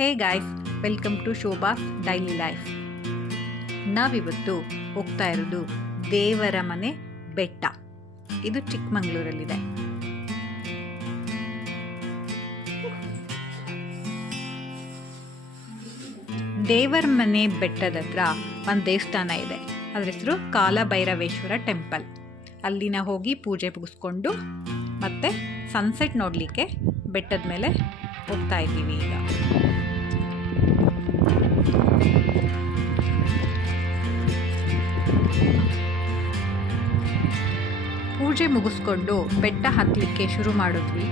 Hey guys, welcome to Shobha's daily life. ನಾವಿವತ್ತು ಹೋಗ್ತಾ ಇರೋದು ದೇವರ ಮನೆ ಬೆಟ್ಟ. ಇದು ಚಿಕ್ಕಮಗಳೂರಲ್ಲಿದೆ. ದೇವರ ಮನೆ ಬೆಟ್ಟದ ಹತ್ರ ಒಂದು ದೇವಸ್ಥಾನ ಇದೆ. ಅದ್ರ ಹೆಸರು ಕಾಲಭೈರವೇಶ್ವರ ಟೆಂಪಲ್. ಅಲ್ಲಿನ ಹೋಗಿ ಪೂಜೆ ಮುಗಿಸ್ಕೊಂಡು ಮತ್ತೆ ಸನ್ಸೆಟ್ ನೋಡಲಿಕ್ಕೆ ಬೆಟ್ಟದ ಮೇಲೆ ಹೋಗ್ತಾ ಇದ್ದೀವಿ ಈಗ. ಪೂಜೆ ಮುಗಿಸ್ಕೊಂಡು ಬೆಟ್ಟ ಹತ್ತಲಿಕ್ಕೆ ಶುರು ಮಾಡಿದ್ವಿ.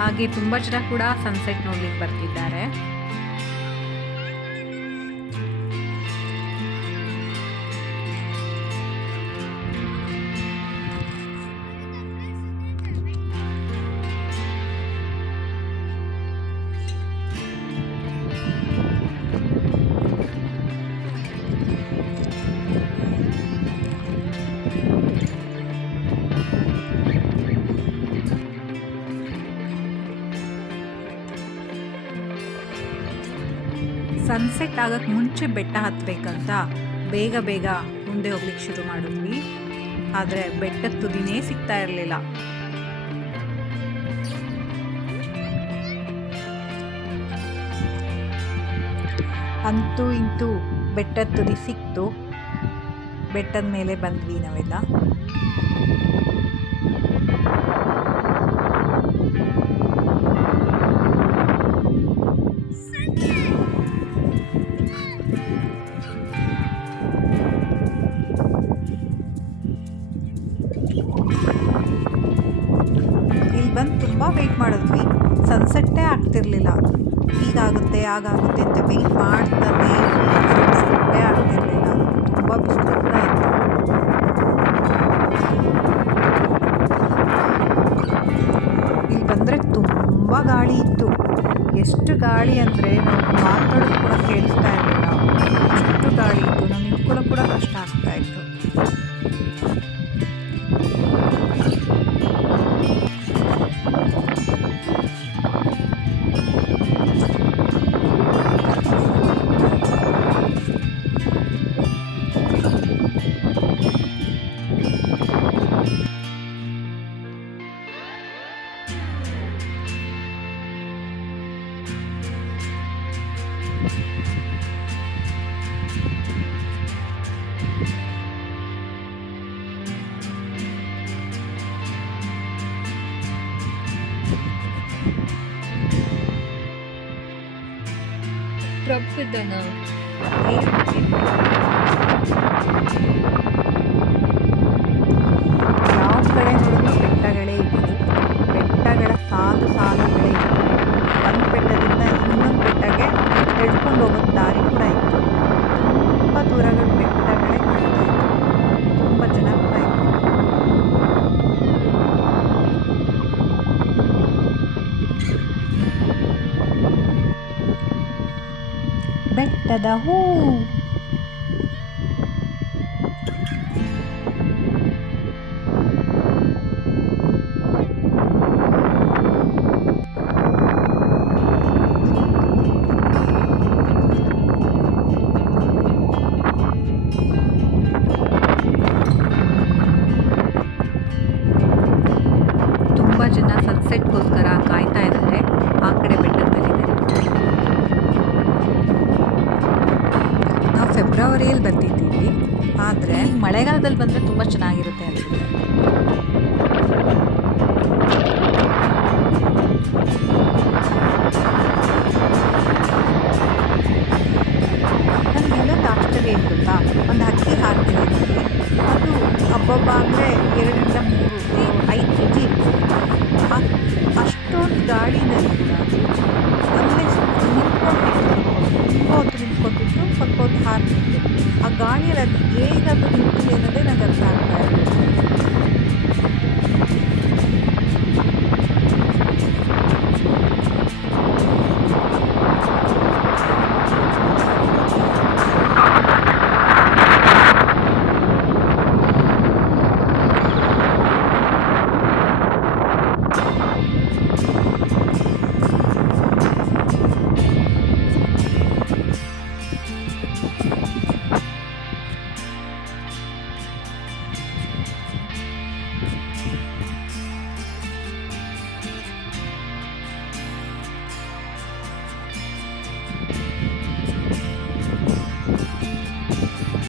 ಹಾಗೆ ತುಂಬ ಜನ ಕೂಡ ಸನ್ಸೆಟ್ ನೋಡ್ಲಿಕ್ಕೆ ಬರ್ತಿದ್ದಾರೆ. ಸನ್ಸೆಟ್ ಆಗೋಕ್ಕೆ ಮುಂಚೆ ಬೆಟ್ಟ ಹತ್ತಬೇಕಂತ ಬೇಗ ಮುಂದೆ ಹೋಗ್ಲಿಕ್ಕೆ ಶುರು ಮಾಡಿದ್ವಿ. ಆದರೆ ಬೆಟ್ಟದ ತುದಿನೇ ಸಿಗ್ತಾ ಇರಲಿಲ್ಲ. ಅಂತೂ ಇಂತೂ ಬೆಟ್ಟದ ತುದಿ ಸಿಕ್ತು. ಬೆಟ್ಟದ ಮೇಲೆ ಬಂದ್ವಿ ನಾವೆಲ್ಲ. ಇಲ್ಲಿ ಬಂದು ತುಂಬ ವೆಯ್ಟ್ ಮಾಡಿದ್ವಿ. ಸನ್ಸೆಟ್ಟೇ ಆಗ್ತಿರ್ಲಿಲ್ಲ. ಹೀಗಾಗುತ್ತೆ ಆಗಾಗುತ್ತೆ ಅಂತ ವೆಯ್ಟ್ ಮಾಡ್ತಾನೆ ಸನ್ಸೆಟ್ಟೇ ಆಗ್ತಿರ್ಲಿಲ್ಲ. ತುಂಬ ಬಿಸಿಲು ಕೂಡ ಇತ್ತು. ಇಲ್ಲಿ ಬಂದರೆ ತುಂಬ ಗಾಳಿ ಇತ್ತು. ಎಷ್ಟು ಗಾಳಿ ಅಂದರೆ ನಾವು ಮಾತಾಡೋದು ಕೂಡ ಕೇಳಿಸ್ತಾ ಇರಲಿಲ್ಲ. ಅಷ್ಟು ಗಾಳಿ ಇತ್ತು. ನಾವು ನಿಂತ್ಕೊಳ್ಳೋಕೆ ಕೂಡ ಕಷ್ಟ ಆಗ್ತಾ ಇತ್ತು. ಪ್ರಭುದನ ಯಾವ ಕಡೆ ನೋಡಿದ್ರು ಬೆಟ್ಟಗಳೇ ಇದ್ದವು. ಬೆಟ್ಟಗಳ ಸಾಲುಗಳೇ ಇದ್ದವು. ಒಂದು ಬೆಟ್ಟದಿಂದ ಇನ್ನೊಂದು ಬೆಟ್ಟಕ್ಕೆ ಎಳ್ಕೊಂಡು ಹೋಗೋದು ದಾರಿ ಕೂಡ ಇತ್ತು. ತುಂಬ ದೂರಗಳು ಬೆಟ್ಟಗಳೇ ಕಾಣ್ತಾ ಇತ್ತು. ತುಂಬ ಜನ ಕೂಡ ಇತ್ತು. ಬೆಟ್ಟದ ಹೂ. ತುಂಬ ಜನ ಸನ್ಸೆಟ್ಗೋಸ್ಕರ ಕಾಯ್ತಾ ಇದ್ದಾರೆ. ಆ ಕಡೆ ಬೆಟ್ಟದ ಮೇಲೆ ನಾವು ಫೆಬ್ರವರಿಯಲ್ಲಿ ಬಂದಿದ್ದೀವಿ. ಆದರೆ ಮಳೆಗಾಲದಲ್ಲಿ ಬಂದರೆ ತುಂಬ ಚೆನ್ನಾಗಿರುತ್ತೆ ಅನಿಸುತ್ತೆ. ನನಗೆ ಇನ್ನೊಂದು ಆಶ್ಚರ್ಯ ಏನು ಗೊತ್ತಾ, ಒಂದು ಹಕ್ಕಿ ಹಾರ್ತಿರೋದ್ರಲ್ಲಿ ಅದು ಹಬ್ಬ ಅಂದರೆ 2 3 5 kg ಇತ್ತು. ಅಷ್ಟೊಂದು ಗಾಳಿ